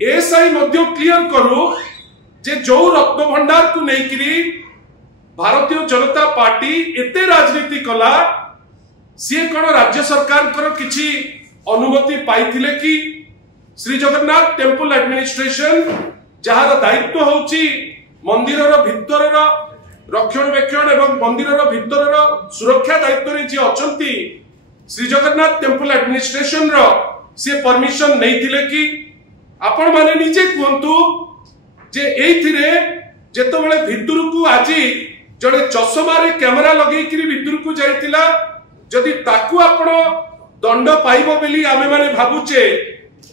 ASI मध्य clear करू जे जो रत्न भंडार को लेकिरी भारतीय जनता पार्टी एते राजनीति कला सी कौन राज्य सरकार किसी अनुमति पाइथिले कि Shri Jagannath temple administration jar दायित्व होची मंदिर भितर रक्षणाबेक्षण एवं मंदिर भितर सुरक्षा दायित्व रे जे अछंती श्री जगन्नाथ टेम्पल एडमिनिस्ट्रेशन रो से परमिशन नैथिले कि आपण माने निजे कहंतु जे एथिरे जेतबेले भितर को आजी जड़े चषमा रे कैमरा लगेकरी भितर को जाइतिला जदि ताकू आपण दंड पाइबो बेली आमे माने भाबुचे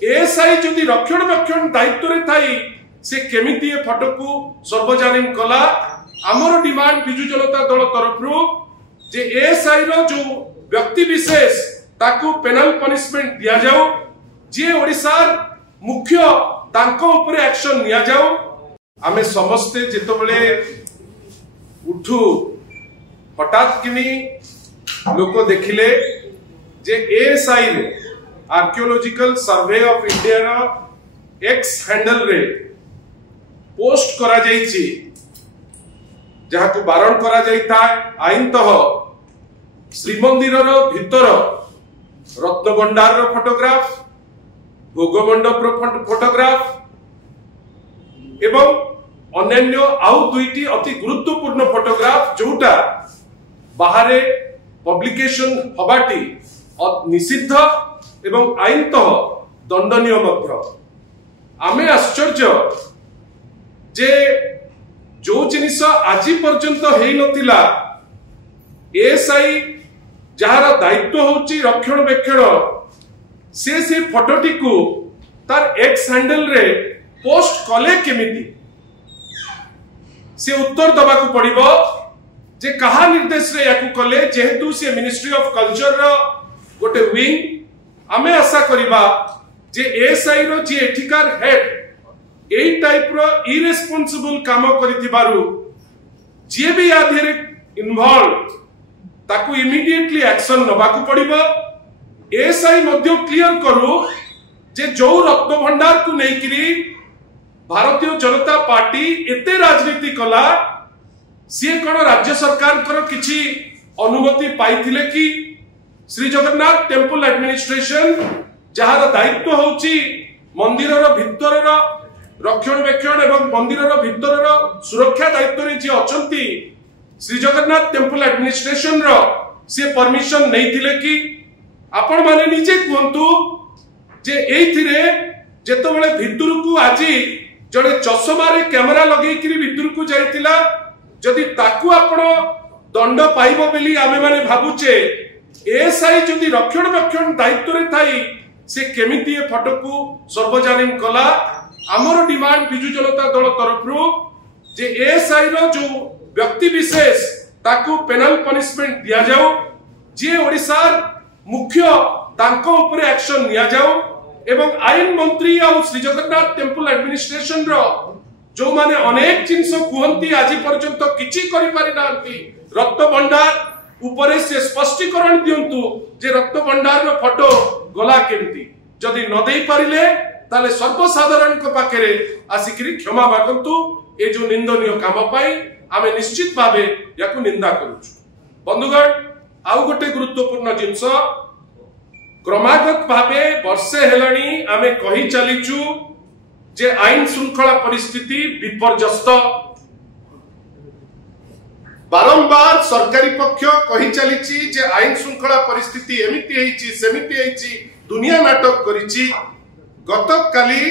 एएसआई जदि रक्षणाबेक्षण दायित्व रे थाई से केमिति ए फोटो को सर्वजनीन कला आमर डिमांड बिजु जनता दल तरफरु जे एएसआई रो जो व्यक्ति विशेष ताकू पेनल पनिशमेंट दिया जाओ जे ओडिसार मुख्य तांको ऊपर एक्शन निया जाओ आमे समस्ते जेतबेले उठू हठात किनी लोक देखिले जे एएसआई रे आर्कियोलॉजिकल सर्वे ऑफ इंडिया रो एक्स हैंडल रे पोस्ट करा जाईची जहा को बारण करा जाईता आईनतः श्रीमंदिर रो भितर रत्न भंडार रो फोटोग्राफ भोग मंडप रो फोटोग्राफ एवं अन्य आउ दुईटी अति गुरुत्वपूर्ण फोटोग्राफ जोटा बाहरे पब्लिकेशन हबाटी निषिद्ध एवं आईनतः दंडनीय मध्य आमे आश्चर्य जे जो जिनिस आज पर्यंत हेई नथिला एएसआई जहार दायित्व होची रक्षणाबेक्षण से फोटोटी को तार एक्स हैंडल रे पोस्ट कले केमिति से उत्तर दबाकू पड़िबो जे कहा निर्देश रे याकू कले जेहेतु से मिनिस्ट्री ऑफ कल्चर रो गोटे विंग आमे आशा करिबा जे एएसआई रो जे एठिकार हेड एई टाइप रो इरेस्पोंसिबल काम करिथिबारु जे भी आधेरे इन्वॉल्व ताकू इमीडिएटली एक्शन नबाकू पड़िबो एएसआई मध्य क्लियर करू जे जो रत्न भंडार को लेकिरी भारतीय जनता पार्टी एते राजनीति कला सी कौन राज्य सरकार किसी अनुमति पाइथिले कि Shri Jagannath temple administration jar दायित्व होची मंदिर भितर रक्षणाबेक्षण एवं मंदिर भितर सुरक्षा दायित्व रे जे अछंती श्री जगन्नाथ टेम्पल एडमिनिस्ट्रेशन रो से परमिशन नैथिले कि आपण माने निजे कहंतु जे एथिरे जेतबेले भितर को आजी जड़े चषमा रे कैमरा लगेकरी भितर को जाइतिला जदि ताकू आपण दंड पाइबो बेली आमे माने भाबुचे एएसआई जदि रक्षणाबेक्षण दायित्व रे थाई से केमिति ए फोटो को सर्वजनीन कला आमर डिमांड बिजु जनता दल तरफरु जे एएसआई रो जो व्यक्ति विशेष ताकू पेनल पनिशमेंट दिया जाओ जे ओडिसार मुख्य तांको ऊपर एक्शन निया जाओ एवं आईन मंत्री और श्री जगन्नाथ टेम्पल एडमिनिस्ट्रेशन रो जो माने अनेक जिनस कहंती आज पर्यंत किछि करि पारि नांती रत्न भंडार ऊपर से स्पष्टीकरण दियंतु जे रत्न भंडार रो फोटो गला केमती जदि न देई पारिले ताले सर्वसाधारण को पाखरे आसिकरी क्षमा मागंतु ए जो निंदनीय काम पाई आमे निश्चित भावे याकू निंदा करूछु बंधुगण आउ गोटे गुरुत्वपूर्ण जिनस क्रमागत भावे वर्षे हेलाणी आमे कहि चलीचु जे आईन श्रृंखला परिस्थिति विपर्यस्त बारंबार सरकारी पक्ष कहि चलीची जे आईन श्रृंखला परिस्थिति एमिति हेची सेमिति हेची दुनिया नाटक करिची गतकाली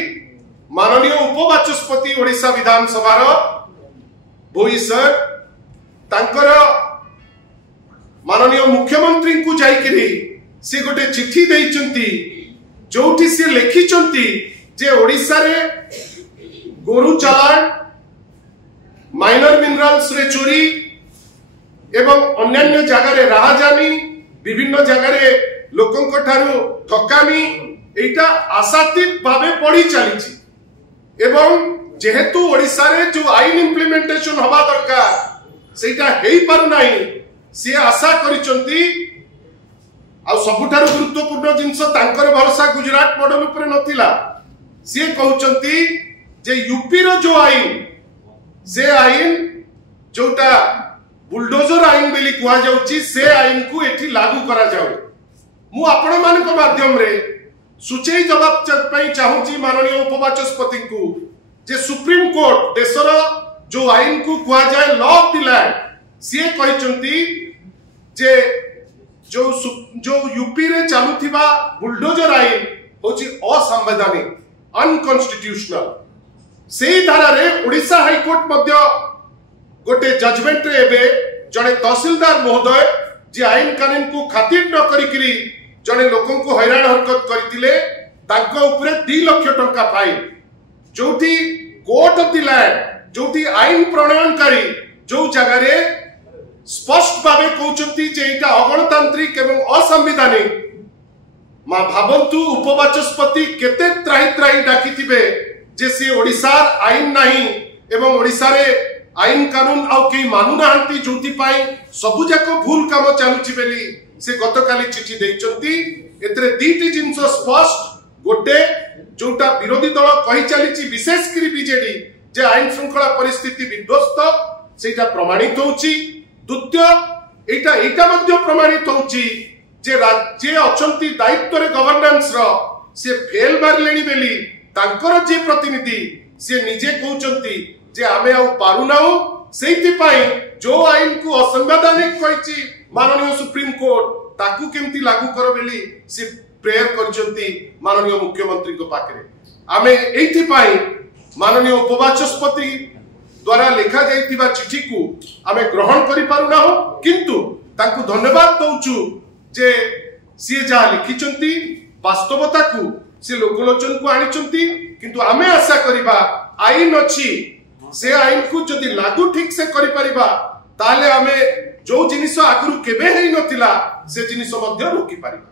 माननीय उपबाचस्पति ओडिशा विधानसभा भोई सर तांकर माननीय मुख्यमंत्री को जाइकरी से गोटे चिट्ठी देइचंती जोठी से लिखिचंती जे ओडिशा रे गोरु चालान माइनर मिनरल्स रे चोरी एवं अन्य जगह रे राहजानी विभिन्न जगह रे लोकंक ठारू ठकामी एटा आशातीत भावे पड़ी चलीची एवं जेहेतु ओडिशा रे जो आईन इम्प्लीमेंटेशन हवा दरकार सेटा हेई पारु नाही सी आशा करिचंती आ सबुठारु गुरुत्वपूर्ण जिनस तांकर भरोसा गुजरात मॉडल ऊपर नथिला सी कहउचंती जे यूपी रो जो आईन से आईन जोटा बुलडोजर आईन बेली कुआ जाउची से आईन को एठी लागू करा जाउ। मु आपण मान को माध्यम रे सुचेई जवाब पई चाहूची माननीय उपवाचस्पति को जे सुप्रीम कोर्ट देशर जो आईन को कुआ जाए लॉ ऑफ द लैंड सी कहचंती जे जो यूपी रे चालुथिबा बुलडोजर आईन होची असंवैधानिक अनकॉन्स्टिट्यूशनल सेही धारा रे ओडिशा हाई कोर्ट मध्य गोटे जजमेंट रे एबे जने तहसीलदार महोदय जे आईन कानून को खातिर न करिकरी जने लोकन को हैरान हरकत करथिले तांको ऊपर 2 लाख टंका फाइन जोठी कोर्ट ऑफ द लैंड जोठी आईन प्रणयनकारी जो जगह रे स्पष्ट भावे कहउचंती जे एटा अगणतांत्रिक एवं असंवैधानिक मा भाबंतु उपवाचस्पति केते त्राही त्राही डाकिथिबे जे से ओडिसार आईन नाही एवं ओडिसा रे आईन कानून आउ के मानु नाहंती जोथि पाई सबु जाको भूल काम चालुची बेली से गतकाली चिठी देइचंती। एतरे दीटी जिंस स्पष्ट गोटे जोटा विरोधी दल कहि चलीची विशेष करी बीजेडी जे आईन श्रृंखला परिस्थिति विध्वस्त सेटा प्रमाणित होउची। द्वितीय एटा मध्य प्रमाणित होउची जे राज्य अचंती दायित्व रे गवर्नेंस रो से फेल मारलेनी बेली तांकर जे प्रतिनिधि से निजे कहउचंती जे आमे आ पारु नाउ सेति पाई जो आईन को असंवैधानिक कहिची माननीय सुप्रीम कोर्ट ताकू केमती लागू करो बेली से प्रेयर करचंती माननीय मुख्यमंत्री को पाखरे। आमे एति पाई माननीय उपवाचस्पति द्वारा लिखा जाइतिबा चिठी को आमे ग्रहण करि पारु ना हो किंतु ताकू धन्यवाद दउचु जे सी जा लिखिचंती वास्तवता को से लोकलोचन को आनिचंती किंतु आमे आशा करिबा आईन अछि से आईन को जदि लागू ठीक से करि परिबा ताले आमे जो जिनिस आगुरु केबे हेइ नथिला से जिनिस मध्य रोकी परिबा।